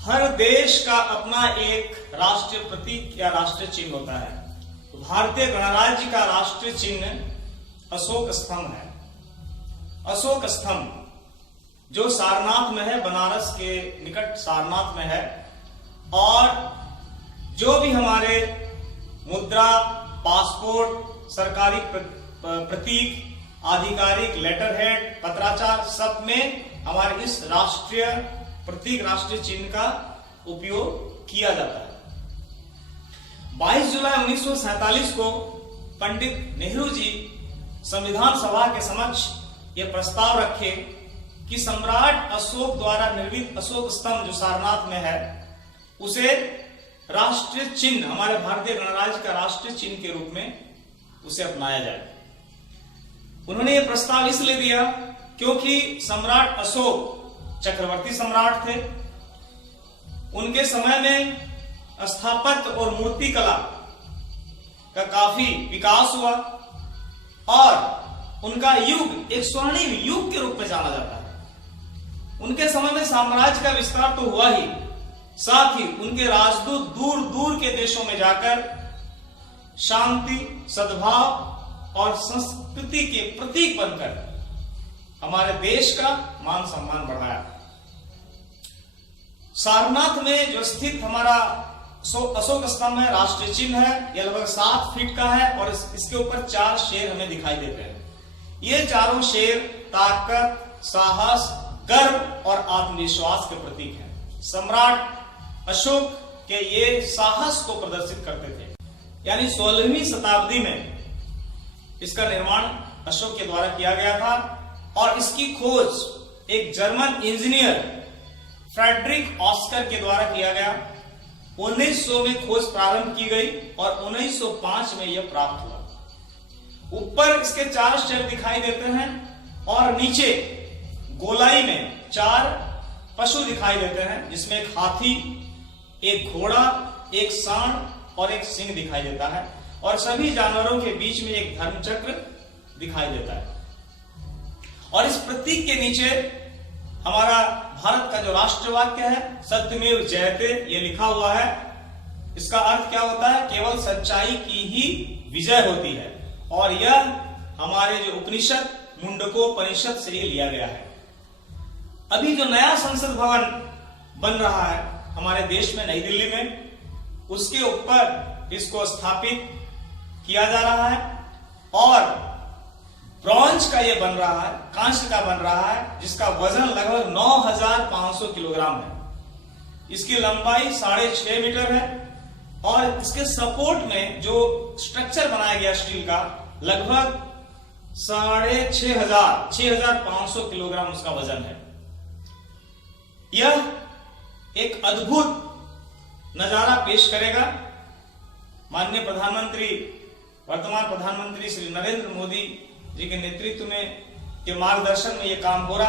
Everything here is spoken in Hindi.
हर देश का अपना एक राष्ट्रीय प्रतीक या राष्ट्रीय चिन्ह होता है। तो भारतीय गणराज्य का राष्ट्रीय चिन्ह अशोक स्तंभ है। अशोक स्तंभ जो सारनाथ में है, बनारस के निकट सारनाथ में है, और जो भी हमारे मुद्रा, पासपोर्ट, सरकारी प्रतीक, आधिकारिक लेटर हेड, पत्राचार, सब में हमारे इस राष्ट्रीय प्रतीक, राष्ट्रीय चिन्ह का उपयोग किया जाता है। 22 जुलाई 1947 को पंडित नेहरू जी संविधान सभा के समक्ष यह प्रस्ताव रखे कि सम्राट अशोक द्वारा निर्मित अशोक स्तंभ जो सारनाथ में है, उसे राष्ट्रीय चिन्ह, हमारे भारतीय गणराज्य का राष्ट्रीय चिन्ह के रूप में उसे अपनाया जाए। उन्होंने यह प्रस्ताव इसलिए दिया क्योंकि सम्राट अशोक चक्रवर्ती सम्राट थे। उनके समय में स्थापत्य और मूर्ति कला का काफी विकास हुआ और उनका युग एक स्वर्णिम युग के रूप में जाना जाता है। उनके समय में साम्राज्य का विस्तार तो हुआ ही, साथ ही उनके राजदूत दूर दूर के देशों में जाकर शांति, सद्भाव और संस्कृति के प्रतीक बनकर हमारे देश का मान सम्मान बढ़ाया। सारनाथ में जो स्थित हमारा अशोक स्तंभ है, राष्ट्रीय चिन्ह है। यह लगभग 7 फीट का है और इसके ऊपर 4 शेर हमें दिखाई देते हैं। ये चारों शेर ताकत, साहस, गर्व और आत्मविश्वास के प्रतीक हैं। सम्राट अशोक के ये साहस को प्रदर्शित करते थे। यानी 16वीं शताब्दी में इसका निर्माण अशोक के द्वारा किया गया था और इसकी खोज एक जर्मन इंजीनियर फ्रेडरिक ऑस्कर के द्वारा किया गया। 1900 में खोज प्रारंभ की गई और 1905 में यह प्राप्त हुआ। ऊपर इसके 4 शेर दिखाई देते हैं और नीचे गोलाई में 4 पशु दिखाई देते हैं, जिसमें एक हाथी, एक घोड़ा, एक सांड और एक सिंह दिखाई देता है, और सभी जानवरों के बीच में एक धर्मचक्र दिखाई देता है। और इस प्रतीक के नीचे हमारा भारत का जो राष्ट्र वाक्य है, सत्यमेव जयते, ये लिखा हुआ है। इसका अर्थ क्या होता है? केवल सच्चाई की ही विजय होती है। और यह हमारे जो उपनिषद, मुंडकोपनिषद से ये लिया गया है। अभी जो नया संसद भवन बन रहा है हमारे देश में, नई दिल्ली में, उसके ऊपर इसको स्थापित किया जा रहा है और ब्रॉन्ज का ये बन रहा है, कांस्य का बन रहा है, जिसका वजन लगभग 9500 किलोग्राम है। इसकी लंबाई 6.5 मीटर है और इसके सपोर्ट में जो स्ट्रक्चर बनाया गया स्टील का, लगभग 6500 किलोग्राम उसका वजन है। यह एक अद्भुत नजारा पेश करेगा। माननीय प्रधानमंत्री, वर्तमान प्रधानमंत्री श्री नरेंद्र मोदी जी के नेतृत्व में, के मार्गदर्शन में यह काम हो रहा है।